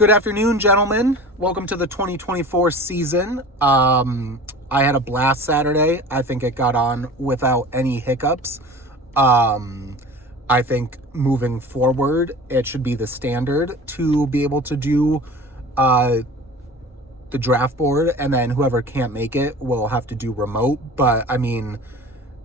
Good afternoon, gentlemen. Welcome to the 2024 season. I had a blast Saturday. I think it got on without any hiccups. I think moving forward, it should be the standard to be able to do the draft board, and then whoever can't make it will have to do remote. But I mean,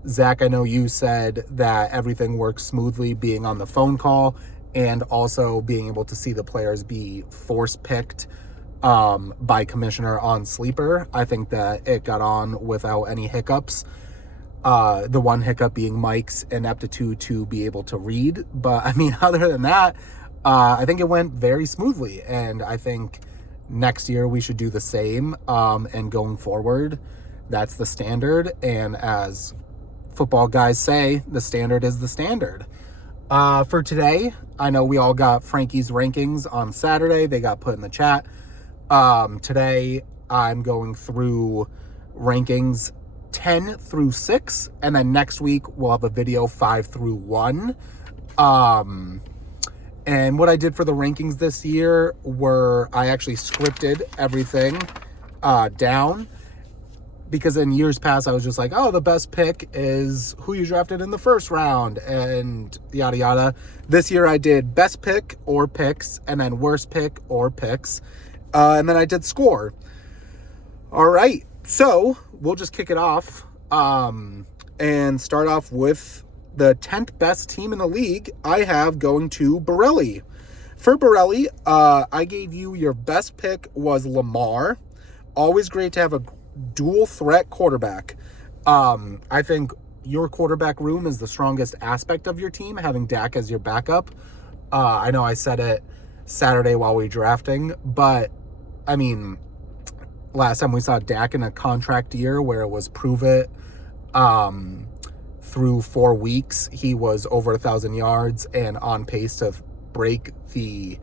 Zach, I know you said that everything works smoothly being on the phone call and also being able to see the players be force picked by commissioner on Sleeper. I think that it got on without any hiccups. The one hiccup being Mike's ineptitude to be able to read. But I mean, other than that, I think it went very smoothly. And I think next year we should do the same. And going forward, that's the standard. And as football guys say, the standard is the standard. For today, I know we all got Frankie's rankings on Saturday. They got put in the chat. Today, I'm going through rankings 10 through 6, and then next week we'll have a video 5 through 1. And what I did for the rankings this year were I actually scripted everything down. Because in years past, I was just like, oh, the best pick is who you drafted in the first round and yada, yada. This year I did best pick or picks and then worst pick or picks. And then I did score. All right. So we'll just kick it off and start off with the 10th best team in the league. I have going to Borelli. For Borelli, I gave you your best pick was Lamar. Always great to have a dual threat quarterback. I think your quarterback room is the strongest aspect of your team, having Dak as your backup. I know I said it Saturday while we were drafting, but I mean, last time we saw Dak in a contract year where it was prove it, through 4 weeks, he was over 1,000 yards and on pace to break the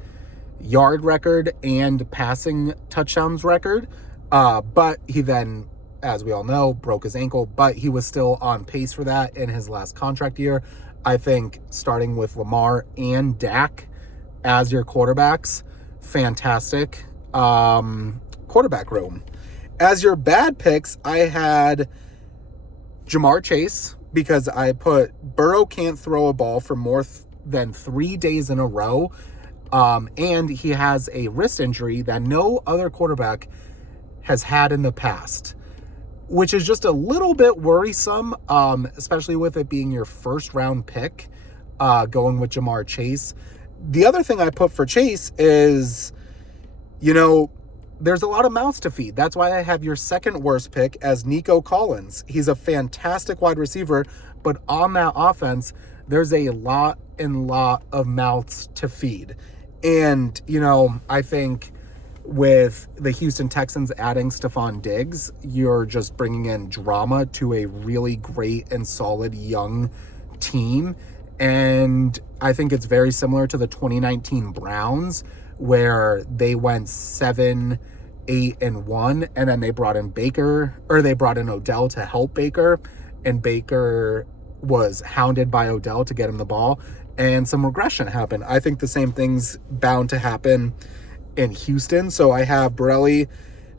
yard record and passing touchdowns record. But he then, as we all know, broke his ankle, but he was still on pace for that in his last contract year. I think starting with Lamar and Dak as your quarterbacks, fantastic quarterback room. As your bad picks, I had Ja'Marr Chase because I put Burrow can't throw a ball for more than 3 days in a row. And he has a wrist injury that no other quarterback has had in the past, which is just a little bit worrisome, especially with it being your first round pick, going with Ja'Marr Chase. The other thing I put for Chase is, there's a lot of mouths to feed. That's why I have your second worst pick as Nico Collins. He's a fantastic wide receiver, but on that offense, there's a lot of mouths to feed. And, I think with the Houston Texans adding Stephon Diggs, you're just bringing in drama to a really great and solid young team. And I think it's very similar to the 2019 Browns, where they went 7-8-1, and then they brought in Odell to help Baker, and Baker was hounded by Odell to get him the ball, and some regression happened. I think the same thing's bound to happen in Houston. So I have Borelli,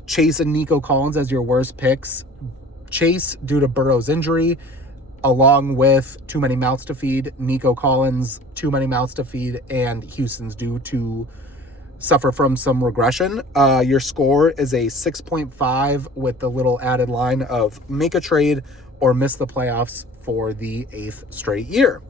Chase, and Nico Collins as your worst picks. Chase due to Burrow's injury, along with too many mouths to feed. Nico Collins, too many mouths to feed, and Houston's due to suffer from some regression. Your score is a 6.5 with the little added line of make a trade or miss the playoffs for the 8th straight year.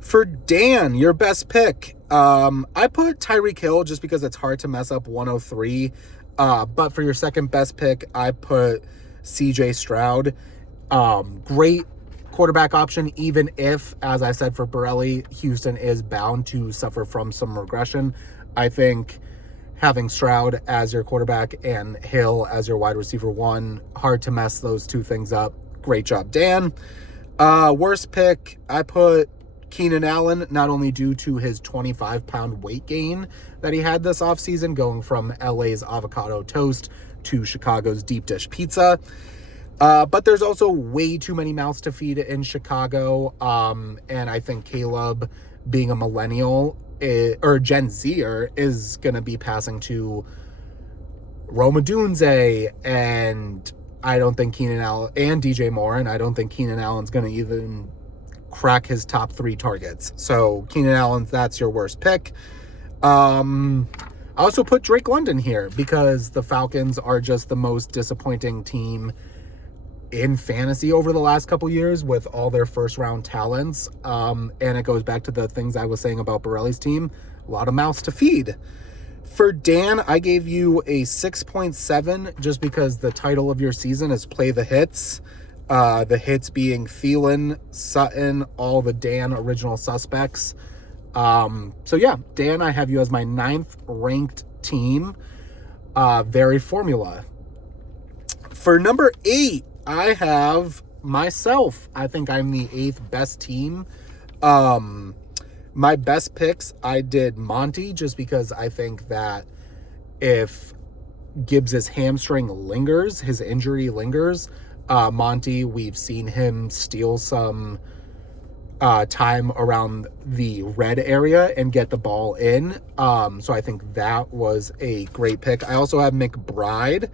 For Dan, your best pick, I put Tyreek Hill just because it's hard to mess up 103. But for your second best pick, I put CJ Stroud. Great quarterback option, even if, as I said for Borelli, Houston is bound to suffer from some regression. I think having Stroud as your quarterback and Hill as your wide receiver 1, hard to mess those two things up. Great job, Dan. Worst pick, I put Keenan Allen, not only due to his 25-pound weight gain that he had this offseason, going from LA's avocado toast to Chicago's deep dish pizza, but there's also way too many mouths to feed in Chicago, and I think Caleb, being a millennial, or Gen Zer is going to be passing to Rome Odunze, and I don't think Keenan Allen and DJ Moore, and I don't think Keenan Allen's going to even crack his top 3 targets. So Keenan Allen, that's your worst pick. I also put Drake London here because the Falcons are just the most disappointing team in fantasy over the last couple years with all their first round talents. And it goes back to the things I was saying about Borelli's team. A lot of mouths to feed. For Dan, I gave you a 6.7 just because the title of your season is Play the Hits. The hits being Thielen, Sutton, all the Dan original suspects. So yeah, Dan, I have you as my 9th ranked team. Very formula. For number 8, I have myself. I think I'm the 8th best team. My best picks, I did Monty just because I think that if Gibbs's hamstring lingers, his injury lingers, Monty, we've seen him steal some time around the red area and get the ball in. So I think that was a great pick. I also have McBride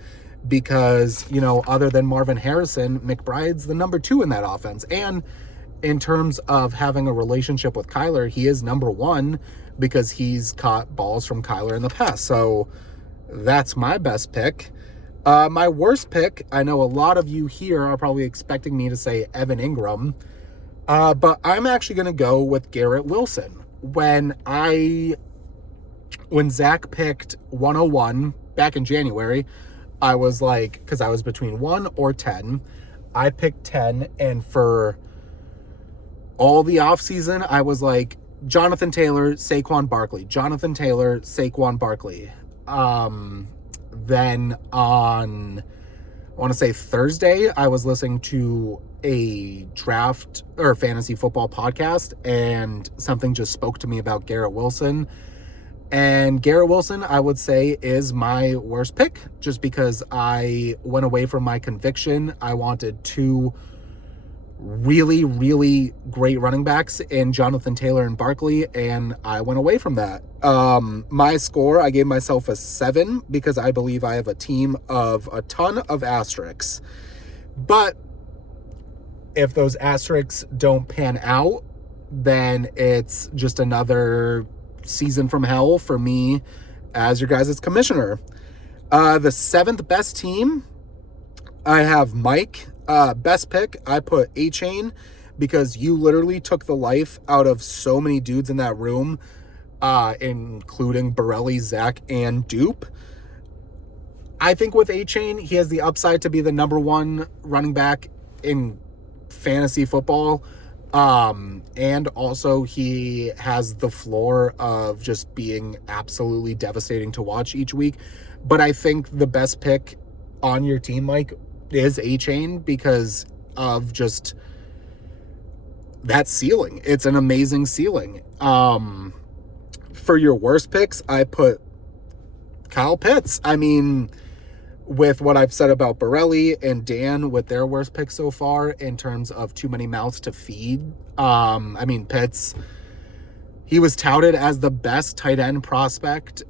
because, other than Marvin Harrison, McBride's the number 2 in that offense. And in terms of having a relationship with Kyler, he is number 1 because he's caught balls from Kyler in the past. So that's my best pick. My worst pick, I know a lot of you here are probably expecting me to say Evan Ingram, but I'm actually going to go with Garrett Wilson. When Zach picked 101 back in January, I was like, because I was between 1 or 10, I picked 10, and for all the offseason, I was like, Jonathan Taylor, Saquon Barkley. Jonathan Taylor, Saquon Barkley. Then on, I want to say Thursday, I was listening to a draft or fantasy football podcast, and something just spoke to me about Garrett Wilson. And Garrett Wilson, I would say, is my worst pick just because I went away from my conviction. I wanted 2 really, really great running backs in Jonathan Taylor and Barkley, and I went away from that. My score, I gave myself a 7 because I believe I have a team of a ton of asterisks. But if those asterisks don't pan out, then it's just another season from hell for me as your guys' commissioner. The 7th best team, I have Mike. Best pick, I put A-Chain because you literally took the life out of so many dudes in that room, including Borelli, Zach, and Dupe. I think with A-Chain, he has the upside to be the number 1 running back in fantasy football. And also he has the floor of just being absolutely devastating to watch each week. But I think the best pick on your team, Mike, is A-Chain because of just that ceiling. It's an amazing ceiling. For your worst picks, I put Kyle Pitts. I mean, with what I've said about Borelli and Dan with their worst picks so far in terms of too many mouths to feed. Pitts, he was touted as the best tight end prospect,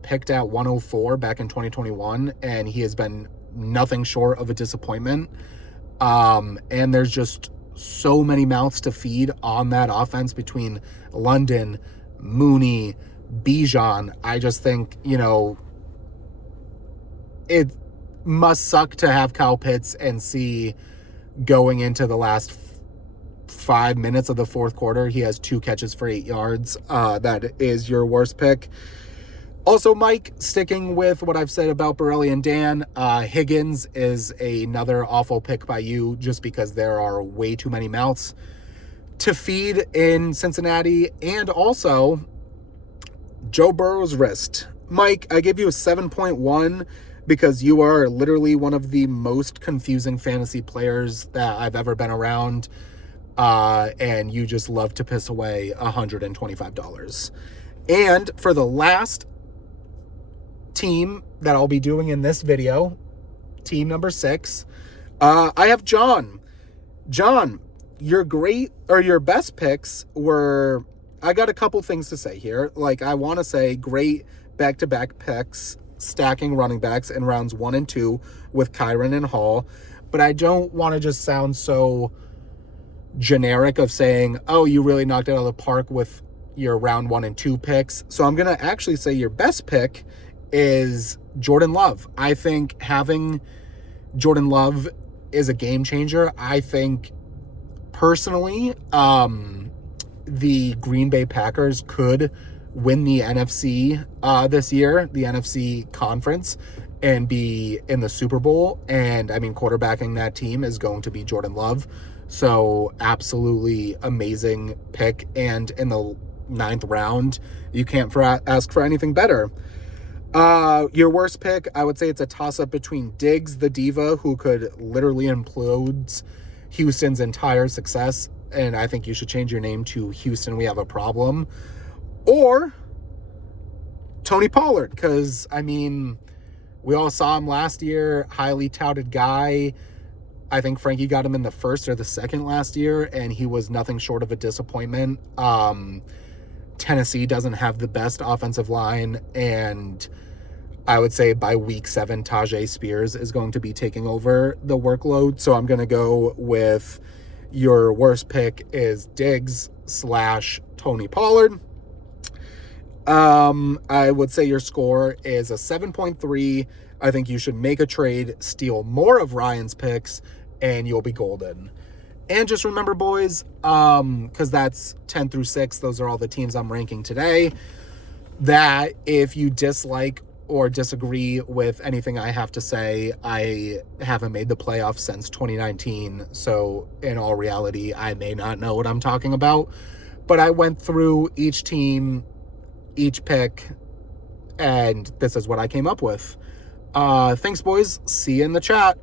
picked at 104 back in 2021, and he has been nothing short of a disappointment. And there's just so many mouths to feed on that offense between London, Mooney, Bijan. I just think, it must suck to have Kyle Pitts and see going into the last 5 minutes of the fourth quarter, he has 2 catches for 8 yards. That is your worst pick. Also, Mike, sticking with what I've said about Borelli and Dan, Higgins is another awful pick by you just because there are way too many mouths to feed in Cincinnati. And also, Joe Burrow's wrist. Mike, I give you a 7.1 because you are literally one of the most confusing fantasy players that I've ever been around. And you just love to piss away $125. And for the last team that I'll be doing in this video, team number 6, I have John. John, your best picks were I got a couple things to say here. Like, I want to say great back-to-back picks, stacking running backs in rounds 1 and 2 with Kyren and Hall. But I don't want to just sound so generic of saying, oh, you really knocked it out of the park with your round 1 and 2 picks. So I'm going to actually say your best pick is Jordan Love. I think having Jordan Love is a game changer. I think personally, the Green Bay Packers could win the NFC this year, the NFC conference, and be in the Super Bowl. And I mean, quarterbacking that team is going to be Jordan Love. So absolutely amazing pick. And in the 9th round, you can't ask for anything better. Your worst pick, I would say it's a toss-up between Diggs, the diva, who could literally implode Houston's entire success, and I think you should change your name to Houston, we have a problem, or Tony Pollard, because, I mean, we all saw him last year, highly touted guy. I think Frankie got him in the 1st or the 2nd last year, and he was nothing short of a disappointment. Tennessee doesn't have the best offensive line, and I would say by week 7, Tajay Spears is going to be taking over the workload. So I'm going to go with your worst pick is Diggs / Tony Pollard. I would say your score is a 7.3. I think you should make a trade, steal more of Ryan's picks, and you'll be golden. And just remember, boys, because that's 10 through 6, those are all the teams I'm ranking today, that if you dislike or disagree with anything I have to say, I haven't made the playoffs since 2019. So in all reality, I may not know what I'm talking about. But I went through each team, each pick, and this is what I came up with. Thanks, boys. See you in the chat.